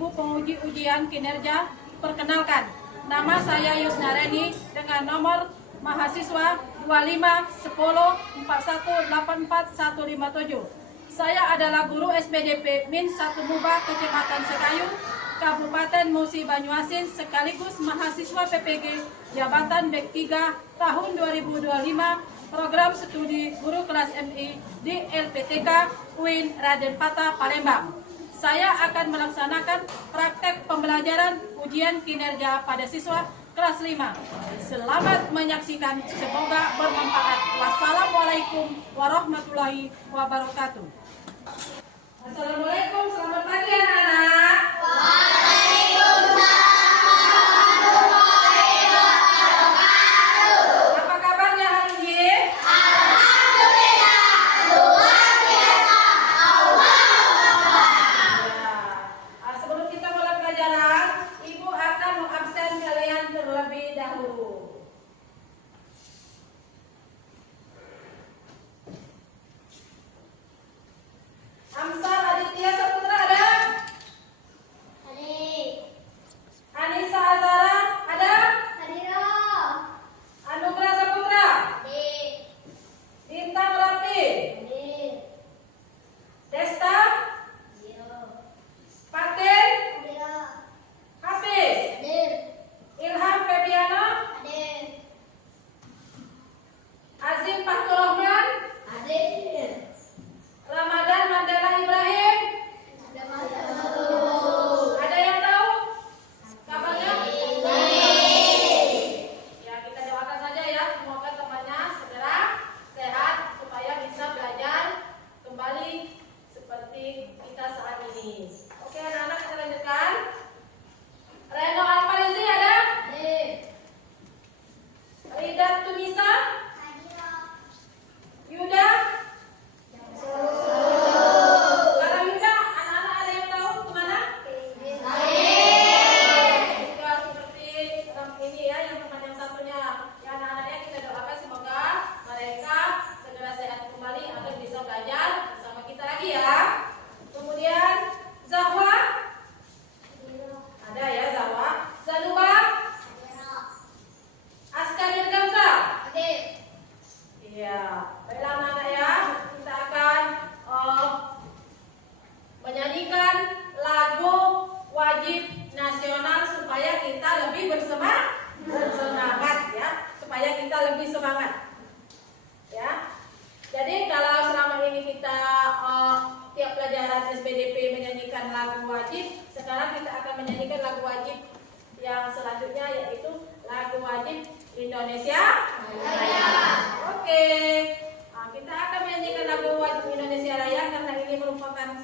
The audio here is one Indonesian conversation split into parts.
Ibu penguji ujian kinerja, perkenalkan, nama saya Yusnareni dengan nomor mahasiswa 251041844157. Saya adalah guru SPDP Min 1 Muba Kecamatan Sekayu, Kabupaten Musi Banyuasin, sekaligus mahasiswa PPG Jabatan Bek 3 tahun 2025, program studi guru kelas MI di LPTK UIN Raden Patah, Palembang. Saya akan melaksanakan praktek pembelajaran ujian kinerja pada siswa kelas 5. Selamat menyaksikan, semoga bermanfaat. Wassalamualaikum warahmatullahi wabarakatuh. Assalamualaikum, selamat pagi anak-anak. Apa kabarnya hari ini? Sebelum kita mulai pelajaran, Ibu akan mengabsen kalian terlebih dahulu. Amsal Aditya Saputra ada? Anissa Azara ada? Anugrah Saputra? Bintang Rati? Desta? Patin? Hafiz? Ilham Febiana? Azim Fathur Rahman? Ramadan Mandela Ibrahim? Ada yang tahu kabarnya? Ya, kita doakan saja ya, semoga temannya segera sehat supaya bisa belajar kembali seperti kita saat ini. Oke anak-anak, kita lanjutkan. Reno Alfarizi ada? Rida Tunisa? Yuda? Kalau Yuda, anak-anak ada yang tahu kemana? Juga seperti ini ya, yang teman yang satunya. Ya anak-anaknya kita doakan semoga mereka segera sehat kembali agar bisa belajar bersama kita lagi ya. Kemudian Zahwa? Ada ya Zahwa. Zanuba? Askar Dirgamsa? Iya. Baiklah anak-anak ya, kita akan menyanyikan lagu wajib nasional supaya kita lebih bersemangat ya, supaya kita lebih semangat ya. Jadi kalau selama ini kita tiap pelajaran SPDP menyanyikan lagu wajib, sekarang kita akan menyanyikan lagu wajib yang selanjutnya, yaitu lagu wajib Indonesia Raya. Oke. Kita akan menyanyikan lagu wajib Indonesia Raya karena ini merupakan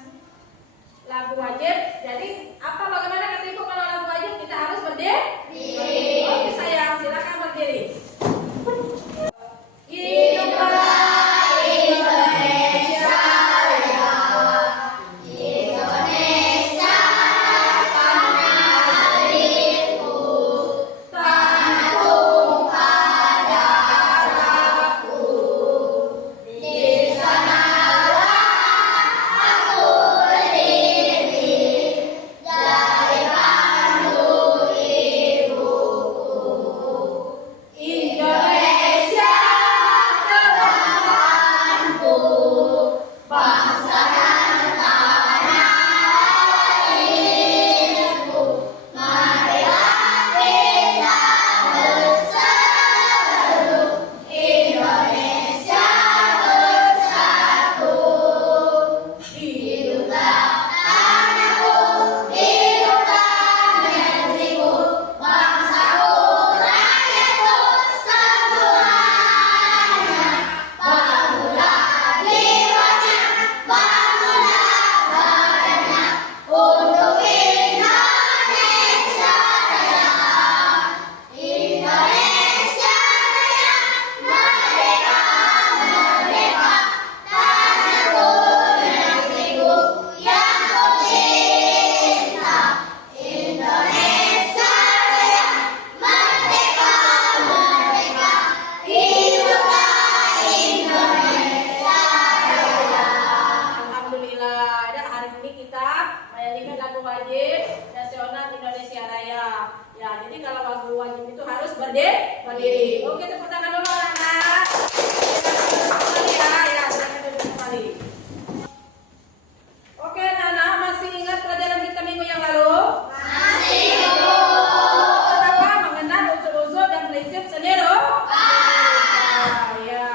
lagu wajib. Jadi bagaimana kata Ibu kalau lagu wajib kita harus berdiri? Oke sayang, silakan berdiri. Hiduplah Indonesia Raya, Indonesia tanah airku, tanah tumpah darahku. Di sanalah aku berdiri. wajib nasional Indonesia Raya. Ya, jadi kalau lagu wajib itu harus berdiri. Oke, tepuk tangan dulu anak-anak. Ya, silakan duduk kembali. Oke, anak-anak masih ingat pelajaran kita minggu yang lalu? Masih. Kenapa mengenal unsur-unsur dan prinsip seni rupa? Ya.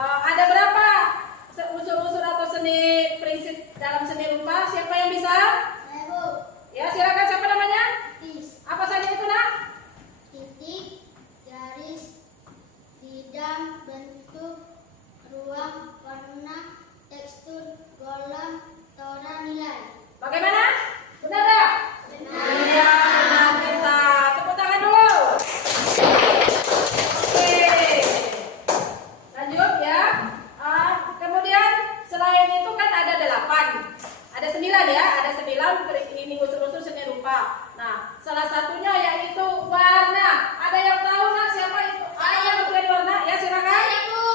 Ada berapa unsur-unsur atau prinsip dalam seni rupa? Siapa yang bisa? Saya, Bu. Ya, silakan. Siapa namanya? Tis. Apa saja itu, Nak? Titik, garis, bidang, bentuk, ruang, warna, tekstur, golong, tora, nilai. Bagaimana? Benar tak? Iya, benar kita. Tepuk tangan dulu. Oke. Lanjut ya. Kemudian selain itu kan ada 8. Ada 9 ya, ada 9 ini unsur-unsur seni rupa. Nah, salah satunya yaitu warna. Ada yang tahu nggak siapa itu? Yang membuat warna? Ya, silakan. Saya, Bu.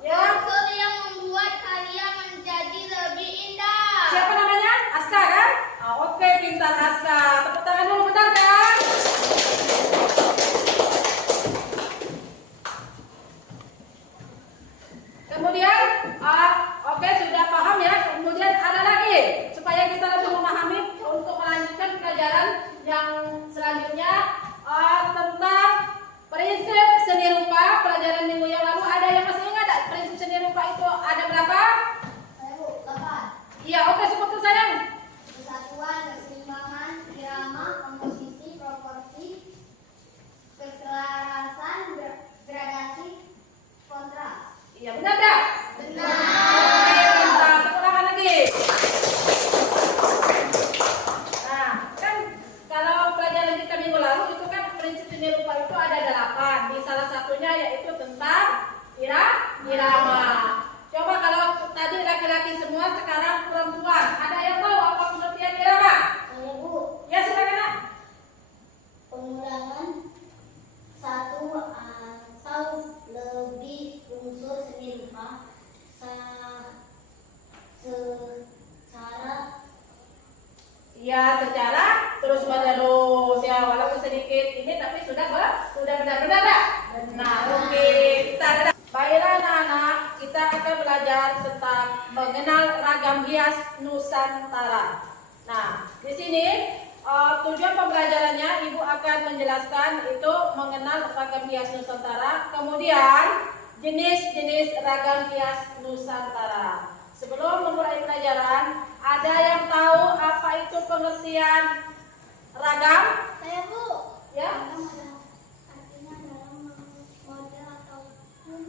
Ya. Unsur yang membuat karya menjadi lebih indah. Siapa namanya? Aska kan? Oke, pintar Aska. Tepuk tangan dulu, benar kan? Kemudian, oke, sudah paham ya. Kemudian ada lagi supaya kita lebih memahami untuk melanjutkan pelajaran yang selanjutnya tentang prinsip seni rupa. Pelajaran minggu yang lalu ada yang masih ingat tak? Prinsip seni rupa itu ada berapa? Saya, Bu. 8. Iya, oke, sebutkan sayang. Kesatuan, keseimbangan, irama, komposisi, proporsi, keselarasan, gradasi, kontras. Iya, benar tak? Benar. Oke, pintar. Tepuk tangan lagi. Nah, kan kalau pelajaran kita minggu lalu itu kan prinsip seni rupa itu ada 8. Di salah satunya yaitu tentang irama. Coba kalau tadi laki-laki semua, sekarang perempuan. Ada yang tahu apa pengertian irama? Saya, Bu. Ya, silakan, Nak. Pengulangan satu atau lebih unsur seni rupa secara terus menerus ya, walaupun sedikit ini tapi sudah benar-benar tak? Benar. Oke, kita baiklah anak-anak, kita akan belajar tentang mengenal ragam hias Nusantara. Nah, di sini tujuan pembelajarannya Ibu akan menjelaskan itu mengenal ragam hias Nusantara, kemudian jenis-jenis ragam hias Nusantara. Sebelum memulai pelajaran, ada yang tahu apa itu pengertian ragam? Saya, Bu. Ya? Ragam artinya dalam model ataupun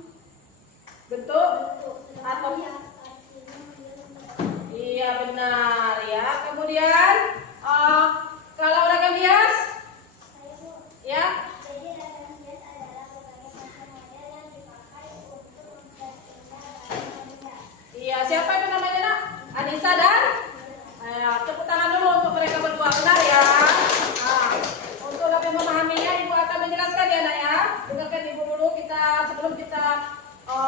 Bentuk? bentuk. Atau Hias artinya bentuk. iya benar ya. Kemudian kalau ragam hias, Saya, Bu. ya? Jadi ragam hias adalah berbagai macam model yang dipakai untuk memperindah ragam hias. Iya, siapa itu namanya, Nak? Anissa dan tepuk tangan dulu untuk mereka berdua, benar ya. Nah, untuk lebih memahaminya, Ibu akan menjelaskan ya, Nak ya. Dengarkan Ibu dulu sebelum kita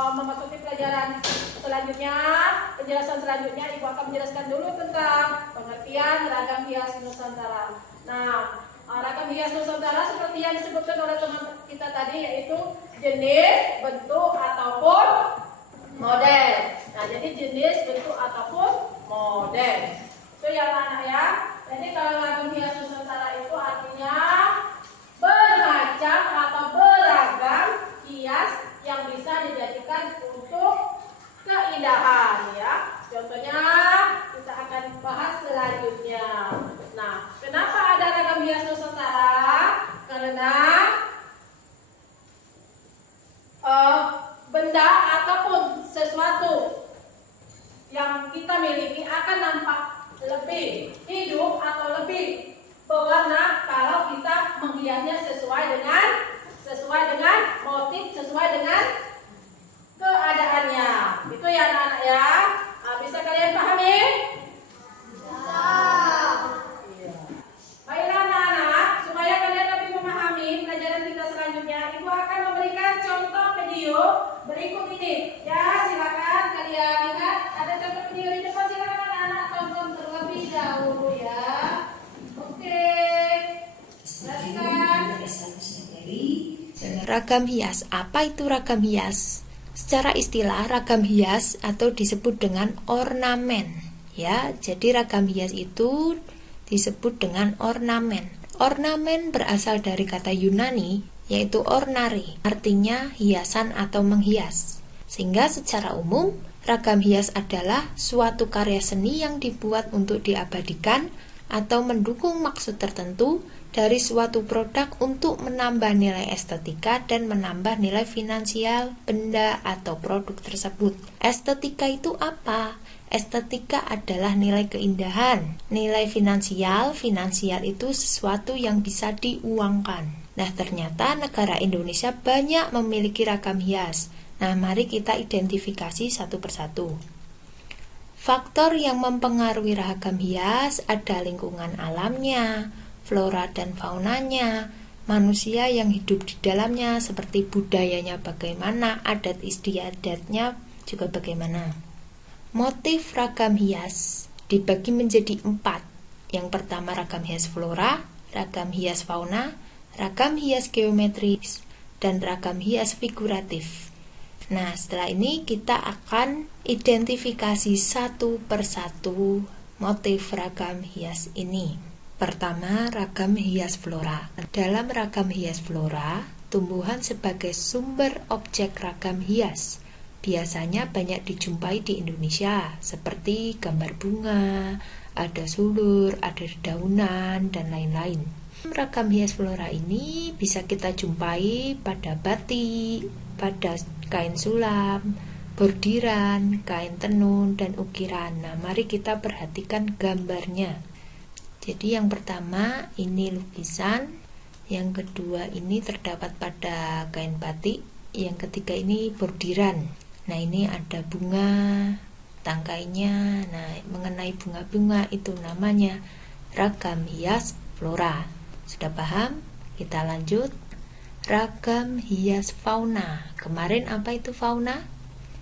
memasuki pelajaran selanjutnya, penjelasan selanjutnya, Ibu akan menjelaskan dulu tentang pengertian ragam hias Nusantara. Nah, ragam hias Nusantara seperti yang disebutkan oleh teman kita tadi, yaitu jenis, bentuk ataupun model. Nah, jadi jenis, bentuk ataupun model. Itu ya anak ya. Jadi kalau ragam hias Nusantara itu artinya bermacam atau beragam hias yang bisa dijadikan untuk keindahan ya. Contohnya kita akan bahas selanjutnya. Nah, kenapa ada ragam hias Nusantara? Karena benda ataupun sesuatu yang kita miliki akan nampak lebih hidup ragam hias. Apa itu ragam hias? Secara istilah, ragam hias atau disebut dengan ornamen. Ya, jadi ragam hias itu disebut dengan ornamen. Ornamen berasal dari kata Yunani, yaitu ornare, artinya hiasan atau menghias. Sehingga secara umum, ragam hias adalah suatu karya seni yang dibuat untuk diabadikan atau mendukung maksud tertentu dari suatu produk untuk menambah nilai estetika dan menambah nilai finansial benda atau produk tersebut. Estetika itu apa? Estetika adalah nilai keindahan. Nilai finansial itu sesuatu yang bisa diuangkan. Nah, ternyata negara Indonesia banyak memiliki ragam hias. Nah, mari kita identifikasi satu persatu. Faktor yang mempengaruhi ragam hias ada lingkungan alamnya, flora dan faunanya, manusia yang hidup di dalamnya seperti budayanya bagaimana, adat istiadatnya juga bagaimana. Motif ragam hias dibagi menjadi 4. Yang pertama ragam hias flora, ragam hias fauna, ragam hias geometris, dan ragam hias figuratif. Nah, setelah ini kita akan identifikasi satu persatu motif ragam hias ini. Pertama, ragam hias flora. Dalam ragam hias flora, tumbuhan sebagai sumber objek ragam hias biasanya banyak dijumpai di Indonesia, seperti gambar bunga, ada sulur, ada dedaunan, dan lain-lain. Ragam hias flora ini bisa kita jumpai pada batik, pada kain sulam, bordiran, kain tenun, dan ukiran. Nah, mari kita perhatikan gambarnya. Jadi yang pertama ini lukisan, yang kedua ini terdapat pada kain batik, yang ketiga ini bordiran. Nah, ini ada bunga, tangkainya. Nah, mengenai bunga-bunga itu namanya ragam hias flora. Sudah paham? Kita lanjut. Ragam hias fauna. Kemarin apa itu fauna?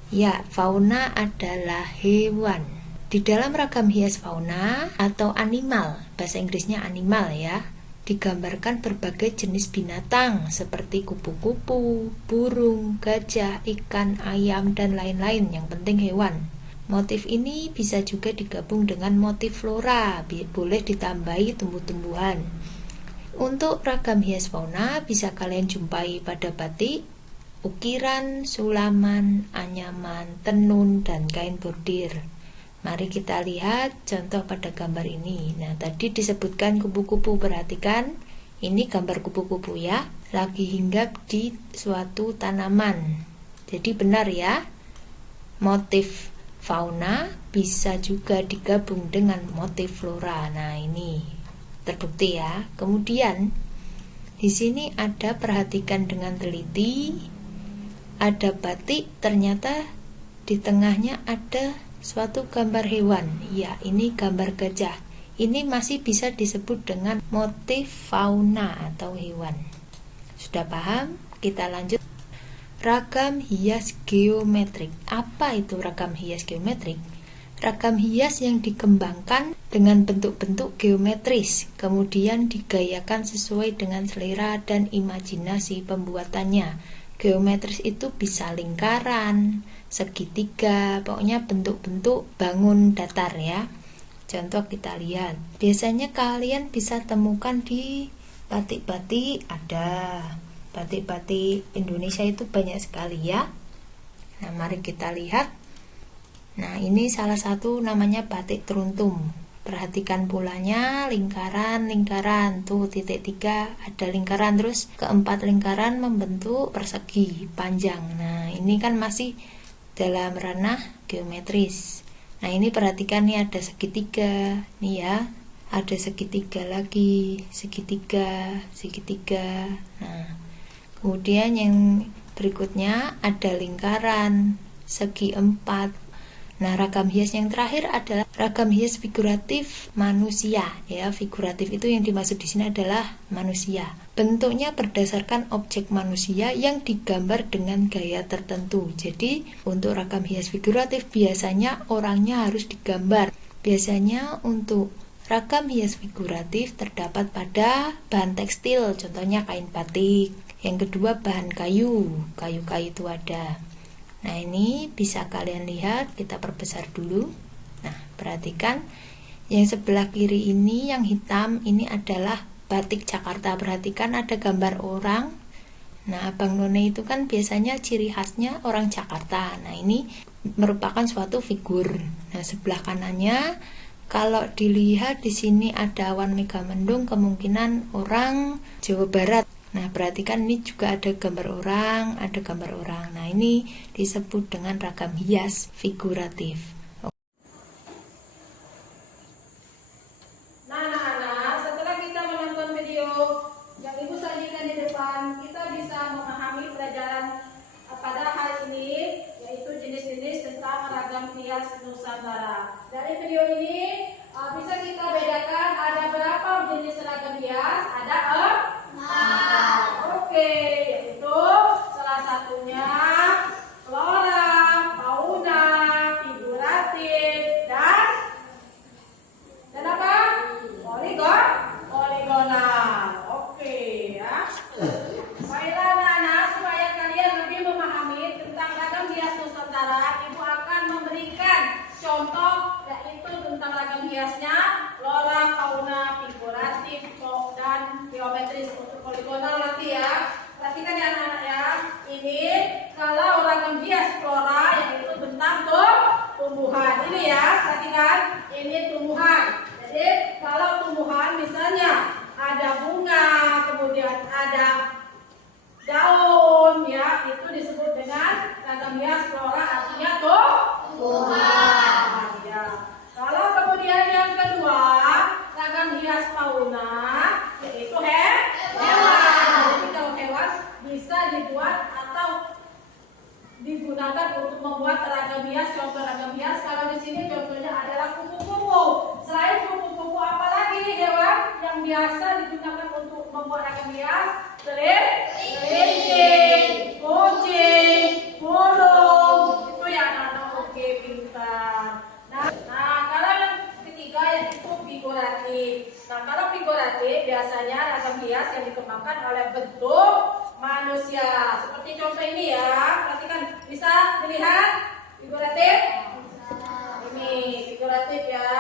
Ya, fauna adalah hewan. Di dalam ragam hias fauna atau animal, bahasa Inggrisnya animal ya, digambarkan berbagai jenis binatang seperti kupu-kupu, burung, gajah, ikan, ayam, dan lain-lain. Yang penting hewan. Motif ini bisa juga digabung dengan motif flora, boleh ditambahi tumbuh-tumbuhan. Untuk ragam hias fauna bisa kalian jumpai pada batik, ukiran, sulaman, anyaman, tenun, dan kain bordir. Mari kita lihat contoh pada gambar ini. Nah, tadi disebutkan kupu-kupu, perhatikan. Ini gambar kupu-kupu ya, lagi hinggap di suatu tanaman. Jadi benar ya, motif fauna bisa juga digabung dengan motif flora. Nah, ini terbukti ya. Kemudian di sini ada, perhatikan dengan teliti, ada batik, ternyata di tengahnya ada suatu gambar hewan. Ya, ini gambar gajah. Ini masih bisa disebut dengan motif fauna atau hewan. Sudah paham? Kita lanjut. Ragam hias geometrik. Apa itu ragam hias geometrik? Ragam hias yang dikembangkan dengan bentuk-bentuk geometris, kemudian digayakan sesuai dengan selera dan imajinasi pembuatannya. Geometris itu bisa lingkaran, segitiga, pokoknya bentuk-bentuk bangun datar ya. Contoh kita lihat, biasanya kalian bisa temukan di batik-batik, ada batik-batik Indonesia itu banyak sekali ya. Nah, mari kita lihat. Nah, ini salah satu namanya batik teruntum. Perhatikan polanya, lingkaran, tuh titik 3 ada lingkaran, terus keempat lingkaran membentuk persegi panjang. Nah, ini kan masih dalam ranah geometris. Nah, ini perhatikan nih ada segitiga, nih ya, ada segitiga lagi, segitiga. Nah, kemudian yang berikutnya ada lingkaran, segi 4. Nah, ragam hias yang terakhir adalah ragam hias figuratif manusia. Ya, figuratif itu yang dimaksud di sini adalah manusia. Bentuknya berdasarkan objek manusia yang digambar dengan gaya tertentu. Jadi, untuk ragam hias figuratif biasanya orangnya harus digambar. Biasanya untuk ragam hias figuratif terdapat pada bahan tekstil, contohnya kain batik, Yang kedua bahan kayu itu ada. Nah, ini bisa kalian lihat, kita perbesar dulu. Nah, perhatikan yang sebelah kiri ini yang hitam ini adalah batik Jakarta. Perhatikan ada gambar orang. Nah, Abang None itu kan biasanya ciri khasnya orang Jakarta. Nah, ini merupakan suatu figur. Nah, sebelah kanannya kalau dilihat di sini ada awan megamendung, kemungkinan orang Jawa Barat. Nah, perhatikan ini juga ada gambar orang, ada gambar orang. Nah, ini disebut dengan ragam hias figuratif. Nah, anak-anak, setelah kita menonton video yang Ibu sajikan di depan, kita bisa memahami pelajaran pada hari ini, yaitu jenis-jenis tentang ragam hias Nusantara. Dari video ini bisa kita bedakan ada berapa jenis ragam hias? Ada 4. Oke, yaitu salah satunya flora, fauna, figuratif, dan apa? Poligonal. Oke, ya. Baiklah anak-anak, supaya kalian lebih memahami tentang ragam hias Nusantara, Ibu akan memberikan contoh, yaitu tentang ragam hiasnya flora, fauna, figuratif, dan geometris. Untuk poligonal nanti ya. Perhatikan ya anak-anak ya. Ini kalau ragam hias flora, yaitu tentang tumbuhan. Ini ya, perhatikan. Ini tumbuhan. Jadi kalau tumbuhan misalnya ada bunga, kemudian ada daun, ya, itu disebut dengan ragam hias flora, artinya tumbuhan. Ya. Kalau kemudian yang kedua ragam hias fauna, yaitu hewan. Jadi kalau hewan bisa dibuat atau digunakan untuk membuat ragam hias. Contoh ragam hias kalau di sini contohnya adalah kupu-kupu. Selain kupu-kupu, apalagi hewan yang biasa digunakan untuk membuat ragam hias? Kelinci, kucing, burung. Itu ya anak-anak. Oke, pintar. Nah, kalau yang ketiga yaitu figuratif. Nah, kalau figuratif biasanya ragam hias yang dikembangkan oleh bentuk manusia. Seperti contoh ini ya. Perhatikan, bisa dilihat figuratif? Ini figuratif ya.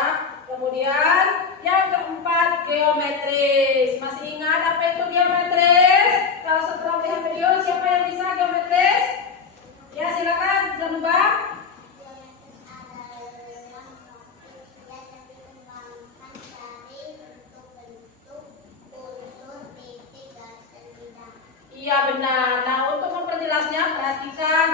Kemudian yang keempat geometris. Masih ingat apa itu geometris? Kalau setelah melihat video, siapa yang bisa geometris? Ya, silakan Zanuba. Iya benar. Nah, untuk memperjelasnya, perhatikan.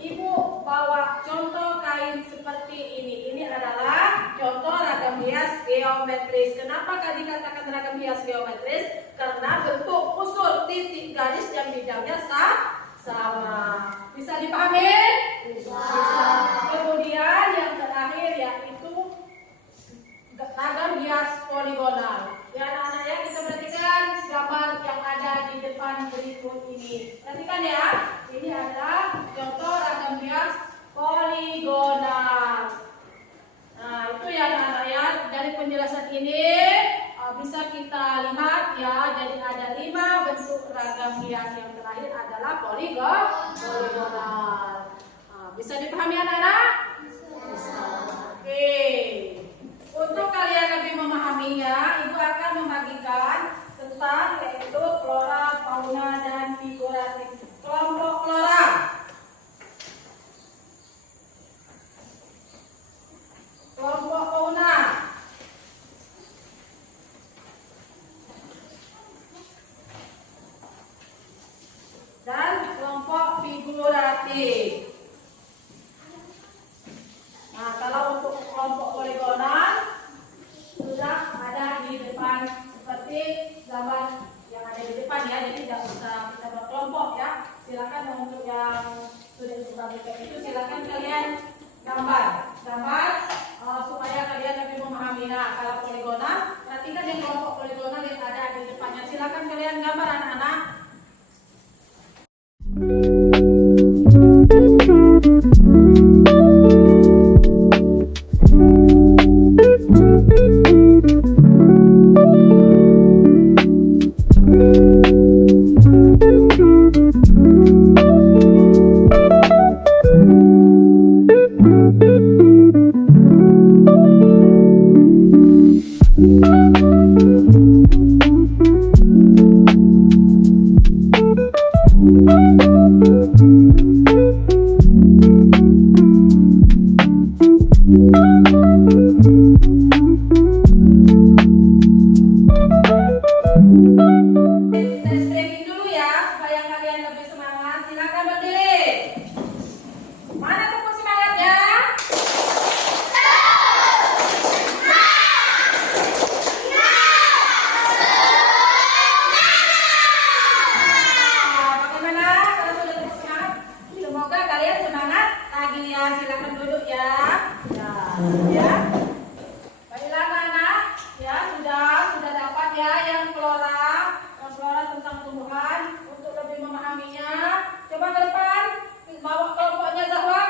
Ibu bawa contoh kain seperti ini. Ini adalah contoh ragam hias geometris. Kenapa dikatakan ragam hias geometris? Karena bentuk unsur titik garis yang bidangnya sama. Bisa dipahami? Bisa. Kemudian yang terakhir yaitu ragam hias poligonal. Ya anak-anak ya, kita perhatikan gambar yang ada di depan berikut ini. Perhatikan ya, ini adalah contoh ragam hias poligonal. Nah, itu ya anak-anak ya, dari penjelasan ini bisa kita lihat ya, jadi ada 5 bentuk ragam hias. Yang terakhir adalah poligonal. Bisa dipahami anak-anak? Bisa. Oke. Untuk kalian lebih memahaminya, Ibu akan membagikan tentang yaitu flora, fauna, dan figuratif. Kelompok flora. Kelompok fauna. Dan kelompok figuratif. Nah, kalau untuk kelompok poligonal sudah ada di depan seperti gambar yang ada di depan ya, jadi tidak usah kita berkelompok ya. Silakan untuk yang sudah dibagikan itu silakan kalian gambar supaya kalian lebih memahami. Nah, kalau poligonal, perhatikan yang kelompok poligonal yang ada di depannya. Silakan kalian gambar anak-anak. Kita stretching dulu ya supaya kalian lebih semangat. Silakan berdiri. Mana tepuk semangatnya? Bagaimana kalau sudah tepuk semangat? Semoga kalian semangat lagi ya. Silakan duduk ya. Ya. Baiklah anak, ya sudah dapat ya yang flora tentang tumbuhan untuk lebih memahaminya. Coba ke depan, bawa kelompoknya Zahwa.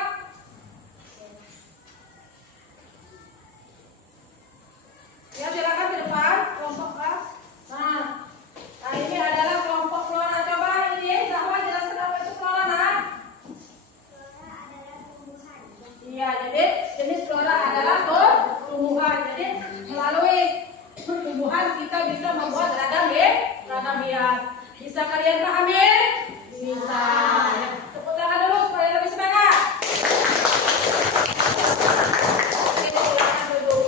Ya silakan ke depan kelompok A. Nah ini adalah kelompok flora. Coba ini Zahwa jelaskan apa itu flora nak? Flora adalah tumbuhan. Iya, jadi jenis flora adalah tumbuhan. Jadi melalui tumbuhan kita bisa membuat ragam hias. Bisa kalian pahami? Bisa. Ya, tepuk tangan dulu supaya lebih semangat. Oke, silakan duduk.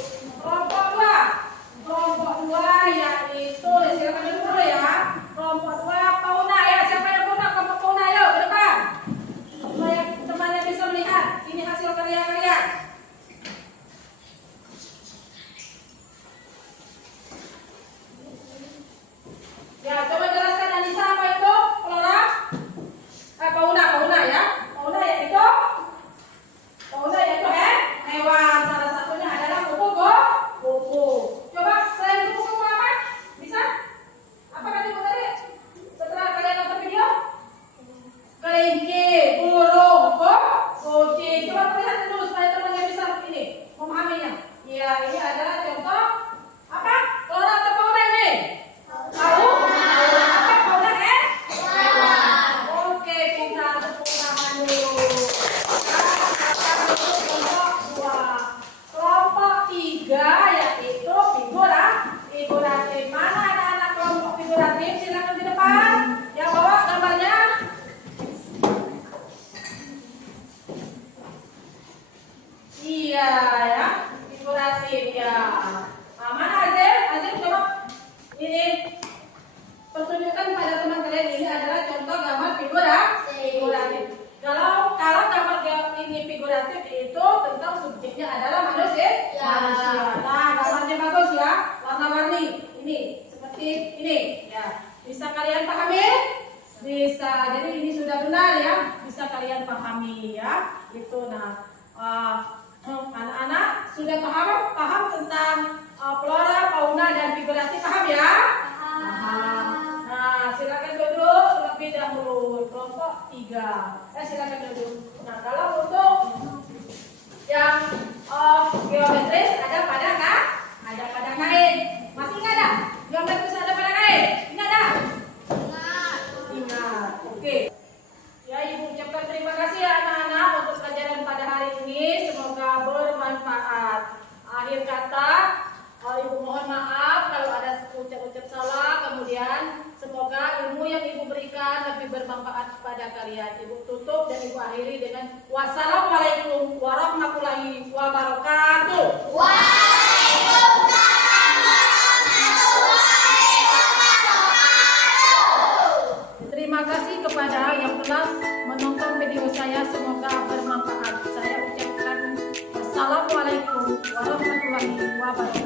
Kelompok dua yaitu silakan duduk dulu ya. Kelompok dua fauna ya. Siapa yang punya kelompok fauna? Ayo ke depan. Supaya temannya bisa melihat ini hasil karya kalian. Ya, coba jelaskan Anissa apa itu flora? Fauna ya. Fauna yaitu hewan. Salah satunya adalah kupu-kupu. Coba selain kupu-kupu apa? Bisa? Apa tadi Bu tadi? Setelah kalian nonton video? Kelinci, burung, kucing. Coba perlihatkan dulu supaya temannya bisa ini memahaminya. Ya, ini adalah contoh apa? Flora atau fauna ini? Tahu? Apa fauna hewan? Oke, kita tepuk tangan dulu. Sekarang kelompok dua. Kelompok tiga yaitu figuratif. Mana anak-anak kelompok figuratif? Silakan di depan. Yang bawa gambarnya. Iya ya, figuratif ya. Nah, mana Azim coba ini pertunjukkan pada teman kalian ini adalah contoh gambar figuratif. Kalau gambar ini figuratif itu tentang subjeknya adalah manusia. Nah, gambarnya bagus ya, warna-warni. Ini seperti ini ya. Bisa kalian pahami? Bisa. Jadi ini sudah benar ya. Bisa kalian pahami ya. Itu nah. Anak-anak sudah paham tentang flora, fauna dan figuratif, paham ya? Paham. Nah, silakan duduk terlebih dahulu kelompok 3. Silakan duduk. Nah, kalau untuk yang geometris ada pada kain. Masih nggak ada? Geometris ada pada kain? Ingat ada? Ingat. Oke. Ya, Ibu ucapkan terima kasih ya anak-anak untuk pelajaran pada hari ini. Semoga bermanfaat. Akhir kata, Ibu mohon maaf kalau ada ucap-ucap salah. Kemudian semoga ilmu yang Ibu berikan lebih bermanfaat kepada kalian. Ibu tutup dan Ibu akhiri dengan wassalamualaikum warahmatullahi wabarakatuh. Terima kasih kepada yang telah menonton video saya, semoga bermanfaat. Saya ucapkan wassalamualaikum warahmatullahi wabarakatuh.